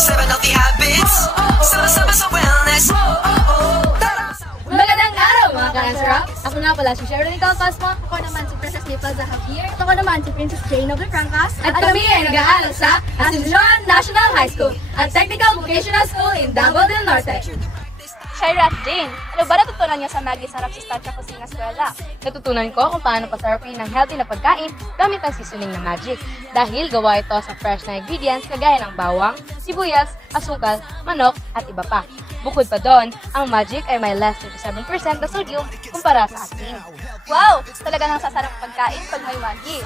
7 healthy habits. Sama-sama sa wellness. Magandang araw mga ka-answer. Ako nga pala si Sherilyn Calpasmo. Ako naman si Princess Maple Zahavier. Ako naman si Princess Jane of the Francas. At kami ay nag-aaral sa Asuncion National High School at Technical Vocational School in Davao del Norte. Shaira at Jane, ano ba natutunan niyo sa Maggie Sarap Sustansya Kusina Eskwela? Natutunan ko kung paano pasarapin ng healthy na pagkain gamit ang seasoning na Magic. Dahil gawa ito sa fresh na ingredients kagaya ng bawang, sibuyas, asukal, manok at iba pa. Bukod pa doon, ang Magic ay may less 37% na sodium kumpara sa asin. Wow! Talaga nang sasarap pagkain pag may Maggie.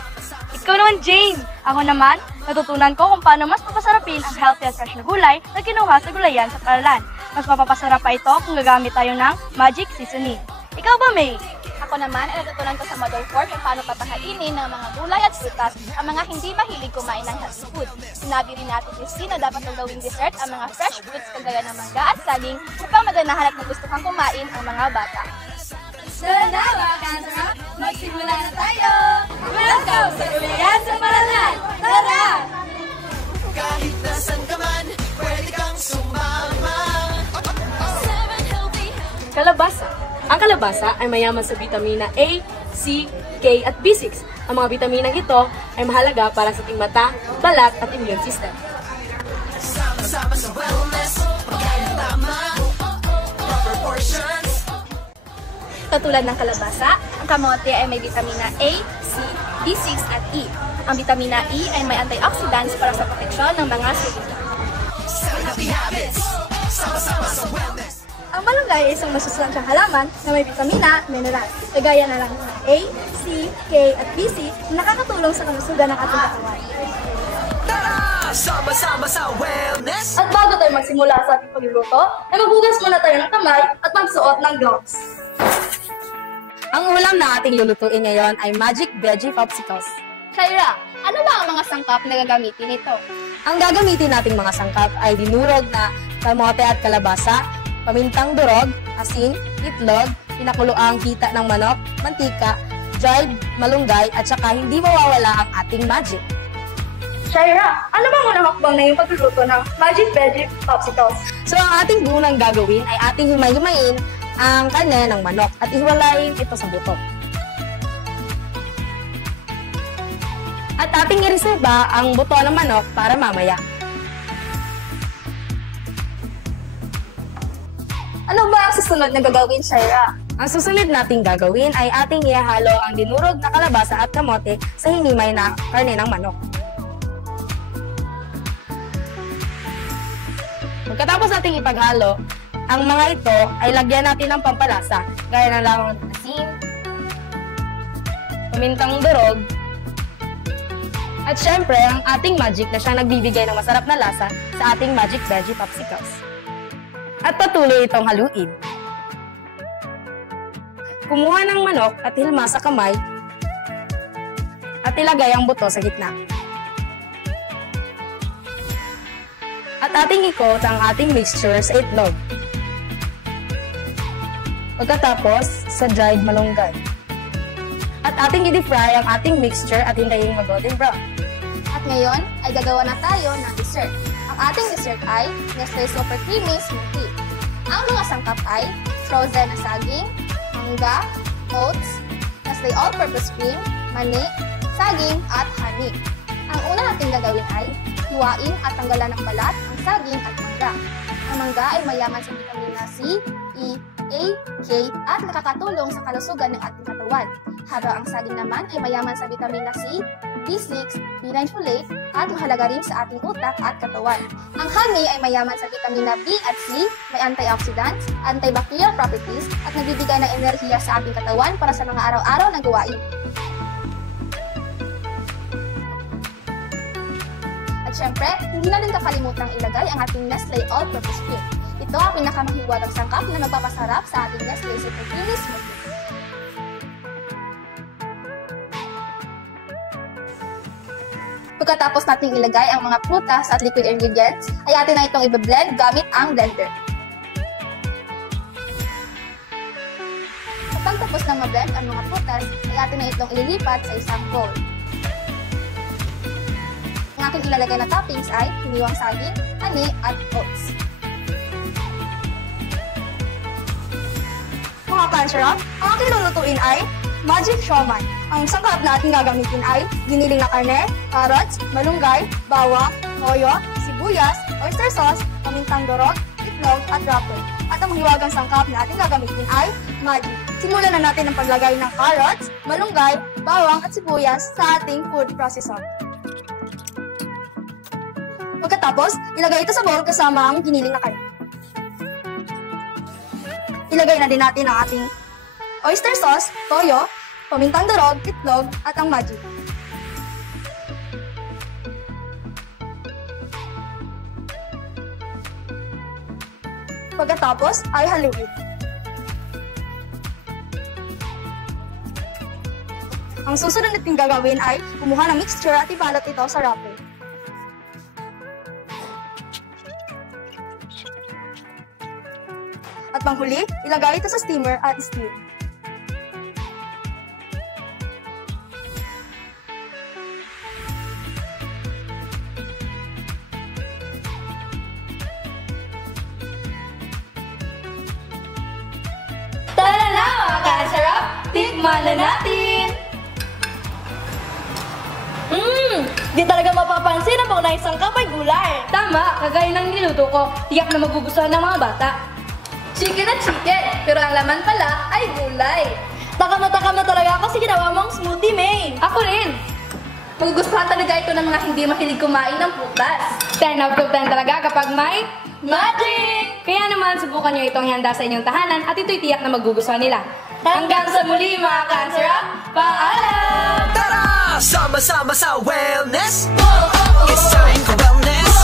Ikaw naman, Jane! Ako naman, natutunan ko kung paano mas papasarapin ang healthy at fresh na gulay na kinuha sa gulayan sa paralan. Mas mapapasarap pa ito kung gagamit tayo ng Magic Seasoning. Ikaw ba, May? Ako naman ay natutunan ko sa Model 4 kung paano patahainin ng mga gulay at prutas ang mga hindi mahilig kumain ng healthy food. Sinabi rin natin Christine na dapat ng gawing dessert ang mga fresh fruits kagaya ng mangga at saging upang maganahan at magustuhan kumain ang mga bata. Tara na mga ka-answer! Magsimula na tayo! Welcome sa Gulayan sa Paralan! Tara! Kahit nasan ka man, pwede kang sumama. Kalabasa. Ang kalabasa ay mayaman sa vitamina A, C, K at B6. Ang mga bitaminang ito ay mahalaga para sa ating mata, balat at immune system. Sama-sama sa wellness. Pagkain tama. Proper portions. Katulad ng kalabasa, ang kamote ay may vitamina A, C, B6 at E. Ang vitamina E ay may antioxidants para sa proteksyon ng mga selula. 7 healthy habits. Sama-sama sa wellness. Ang malunggay ay isang masustansyang halaman na may vitamina, mineral, kagaya na lang ng A, C, K at B6 na nakakatulong sa kalusugan ng ating katawan. Tara! Sama-sama sa wellness. At bago tayo magsimula sa ating pagluluto, ay maghugas muna tayo ng kamay at magsuot ng gloves. Ang ulam na ating lulutuin ngayon ay Magic Veggie Popsicles. Shaira, ano ba ang mga sangkap na gagamitin ito? Ang gagamitin nating mga sangkap ay dinurog na kamote at kalabasa, pamintang durog, asin, itlog, pinakuloang hita ng manok, mantika, dried malunggay at saka hindi mawawala ang ating Magic. Shaira, ano bang unang hakbang na yung pagluluto ng Magic Veggie Popsicles? So ang ating unang gagawin ay ating himay-himayin ang karne ng manok at ihiwalayin ito sa buto. At ating ireserba ang buto ng manok para mamaya. Ano ba ang susunod na gagawin, Shaira? Ang susunod nating gagawin ay ating ihalo ang dinurog na kalabasa at kamote sa hinimay na karne ng manok. Pagkatapos nating ipaghalo, ang mga ito ay lagyan natin ng pampalasa, gaya ng lamang ng asin, pamintang durog, at syempre ang ating Magic na siyang nagbibigay ng masarap na lasa sa ating Magic Veggie Popsicles. At patuloy itong haluin. Kumuha ng manok at hilma sa kamay at ilagay ang buto sa gitna. At ating ikot ang ating mixture sa itlog. Pagkatapos, sa dried malunggay. At ating i-fry ang ating mixture at hintayin mag-golden brown. At ngayon ay gagawa na tayo ng dessert. Ang ating dessert ay Nestle Super Creamy Smoothie. Ang mga sangkap ay frozen na saging, mangga, oats, Nestle All-Purpose Cream, mani, saging at honey. Ang una natin gagawin ay hiwain at tanggalan ng balat ang saging at mangga. Ang mangga ay mayaman sa vitamina C, E, A, K at nakakatulong sa kalusugan ng ating katawan. Habang ang saging naman ay mayaman sa vitamina C, B6, B9 folate at mahalaga rin sa ating utak at katawan. Ang honey ay mayaman sa vitamina B at C, may antioxidants, antibacterial properties at nagbibigay ng enerhiya sa ating katawan para sa mga araw-araw na gawain. At syempre, hindi na rin kakalimutang ilagay ang ating Nestle All-Purpose Cream. Ito ang pinakamahiwagang sangkap na magpapasarap sa ating Nestle Super Creamy Smoothie. Pagkatapos nating ilagay ang mga prutas at liquid ingredients, ay atin na itong i-blend gamit ang blender. Kapag tapos na ma-blend ang mga prutas, ay atin na itong ililipat sa isang bowl. Ang aking ilalagay na toppings ay hiniwang saging, ani, at oats. Mga kansarap, ang aking lulutuin ay Magic Siomai. Ang sangkap na ating gagamitin ay giniling na karne, carrots, malunggay, bawang, toyo, sibuyas, oyster sauce, pamintang dorog, itlog, at wrapper. At ang mahiwagang sangkap na ating gagamitin ay Magic. Simulan na natin ang paglagay ng carrots, malunggay, bawang, at sibuyas sa ating food processor. Pagkatapos, ilagay ito sa bowl kasama ang giniling na karne. Ilagay na din natin ang ating oyster sauce, toyo, pamintang durog, itlog, at ang Magic. Pagkatapos ay haluin. Ang susunod natin gagawin ay kumuha ng mixture at ibalot ito sa wrapper. At panghuli, ilagay ito sa steamer at steam. Tara na mga kasarap! Tikman na natin! Di talaga mapapansin ang paunahing sangkap ay gulay. Tama, kagaya ng niluto ko, tiyak na magugustuhan ng mga bata. Chicken at chicken, pero ang laman pala ay gulay. Takam na talaga ako sa ginawa mong smoothie, May. Ako rin! Magugustuhan talaga ito ng mga hindi mahilig kumain ng prutas. 10 out of 10 talaga kapag may Magic! Kaya naman, subukan nyo itong ihanda sa inyong tahanan at ito'y tiyak na magugustuhan nila. Hanggang sa muli mga kansarap, paalam! Tara! Sama-sama sa wellness. It's time for wellness.